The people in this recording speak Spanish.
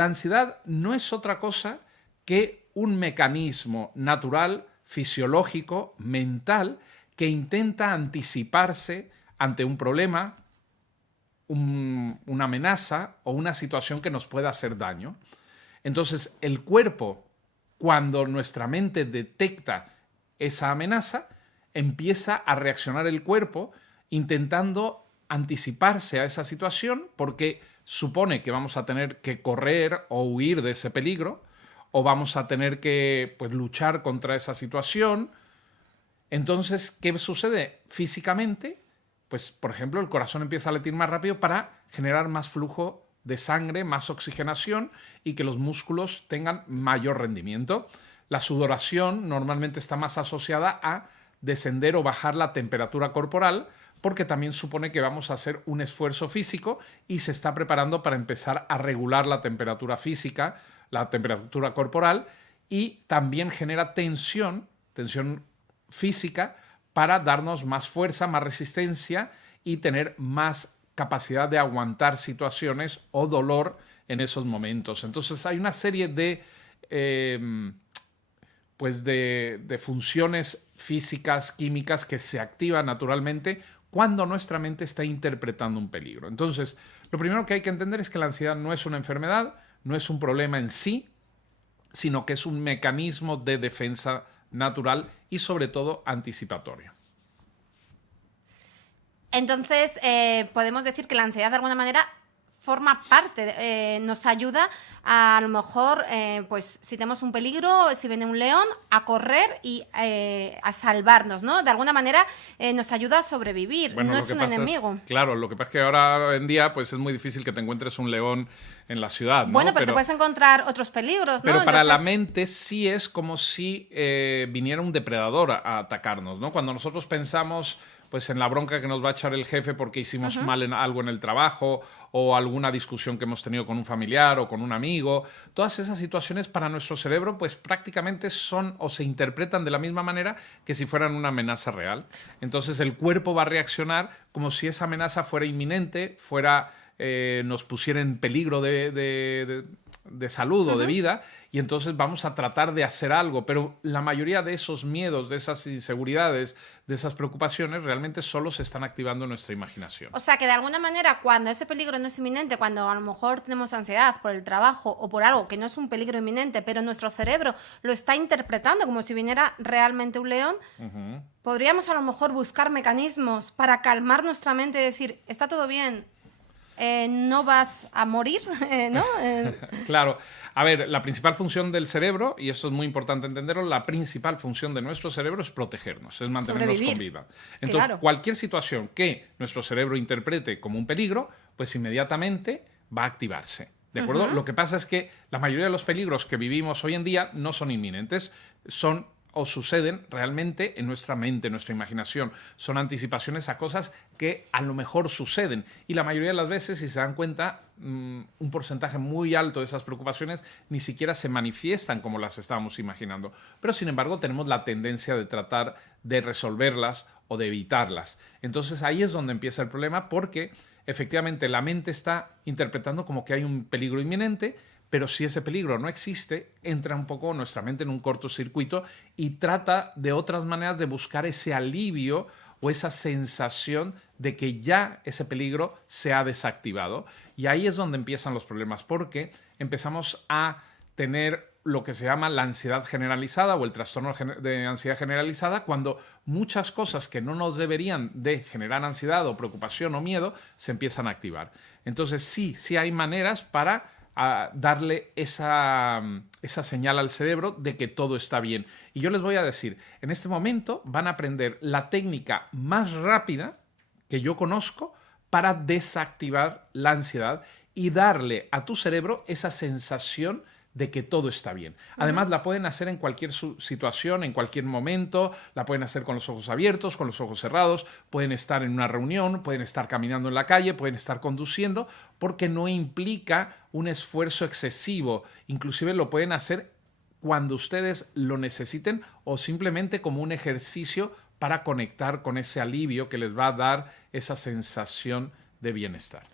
La ansiedad no es otra cosa que un mecanismo natural, fisiológico, mental, que intenta anticiparse ante un problema, una amenaza o una situación que nos pueda hacer daño. Entonces, el cuerpo, cuando nuestra mente detecta esa amenaza, empieza a reaccionar el cuerpo intentando anticiparse a esa situación porque supone que vamos a tener que correr o huir de ese peligro o vamos a tener que pues, luchar contra esa situación. Entonces, ¿qué sucede? Físicamente, pues, por ejemplo, el corazón empieza a latir más rápido para generar más flujo de sangre, más oxigenación y que los músculos tengan mayor rendimiento. La sudoración normalmente está más asociada a descender o bajar la temperatura corporal porque también supone que vamos a hacer un esfuerzo físico y se está preparando para empezar a regular la temperatura física, la temperatura corporal y también genera tensión física para darnos más fuerza, más resistencia y tener más capacidad de aguantar situaciones o dolor en esos momentos. Entonces hay una serie de, de funciones físicas, químicas que se activan naturalmente cuando nuestra mente está interpretando un peligro. Entonces, lo primero que hay que entender es que la ansiedad no es una enfermedad, no es un problema en sí, sino que es un mecanismo de defensa natural y sobre todo anticipatorio. Entonces, podemos decir que la ansiedad de alguna manera forma parte, nos ayuda a lo mejor, pues si tenemos un peligro, si viene un león, a correr y a salvarnos, ¿no? De alguna manera nos ayuda a sobrevivir, Bueno, no es un enemigo. Claro, lo que pasa es que ahora en día pues es muy difícil que te encuentres un león en la ciudad, ¿no? Bueno, pero te puedes encontrar otros peligros, ¿no? Pero para la mente sí es como si viniera un depredador a atacarnos, ¿no? Cuando nosotros pensamos pues en la bronca que nos va a echar el jefe porque hicimos mal en algo en el trabajo o alguna discusión que hemos tenido con un familiar o con un amigo, todas esas situaciones para nuestro cerebro pues prácticamente son o se interpretan de la misma manera que si fueran una amenaza real. Entonces el cuerpo va a reaccionar como si esa amenaza fuera inminente, nos pusiera en peligro de salud o de vida, y entonces vamos a tratar de hacer algo, pero la mayoría de esos miedos, de esas inseguridades, de esas preocupaciones, realmente solo se están activando en nuestra imaginación. O sea, que de alguna manera, cuando ese peligro no es inminente, cuando a lo mejor tenemos ansiedad por el trabajo o por algo que no es un peligro inminente, pero nuestro cerebro lo está interpretando como si viniera realmente un león, podríamos a lo mejor buscar mecanismos para calmar nuestra mente y decir, está todo bien, no vas a morir, ¿no? Claro. A ver, la principal función del cerebro, y esto es muy importante entenderlo, la principal función de nuestro cerebro es protegernos, es mantenernos Sobrevivir. con vida. Entonces, Claro. cualquier situación que nuestro cerebro interprete como un peligro, pues inmediatamente va a activarse. ¿De acuerdo? Lo que pasa es que la mayoría de los peligros que vivimos hoy en día no son inminentes, son o suceden realmente en nuestra mente, en nuestra imaginación. Son anticipaciones a cosas que a lo mejor suceden. Y la mayoría de las veces, si se dan cuenta, un porcentaje muy alto de esas preocupaciones ni siquiera se manifiestan como las estábamos imaginando. Pero, sin embargo, tenemos la tendencia de tratar de resolverlas o de evitarlas. Entonces, ahí es donde empieza el problema porque, efectivamente, la mente está interpretando como que hay un peligro inminente, pero si ese peligro no existe, entra un poco nuestra mente en un cortocircuito y trata de otras maneras de buscar ese alivio o esa sensación de que ya ese peligro se ha desactivado. Y ahí es donde empiezan los problemas, porque empezamos a tener lo que se llama la ansiedad generalizada o el trastorno de ansiedad generalizada, cuando muchas cosas que no nos deberían de generar ansiedad o preocupación o miedo se empiezan a activar. Entonces sí hay maneras para darle esa señal al cerebro de que todo está bien. Y yo les voy a decir, en este momento van a aprender la técnica más rápida que yo conozco para desactivar la ansiedad y darle a tu cerebro esa sensación de que todo está bien. Además, la pueden hacer en cualquier situación, en cualquier momento, la pueden hacer con los ojos abiertos, con los ojos cerrados, pueden estar en una reunión, pueden estar caminando en la calle, pueden estar conduciendo, porque no implica un esfuerzo excesivo. Inclusive lo pueden hacer cuando ustedes lo necesiten o simplemente como un ejercicio para conectar con ese alivio que les va a dar esa sensación de bienestar.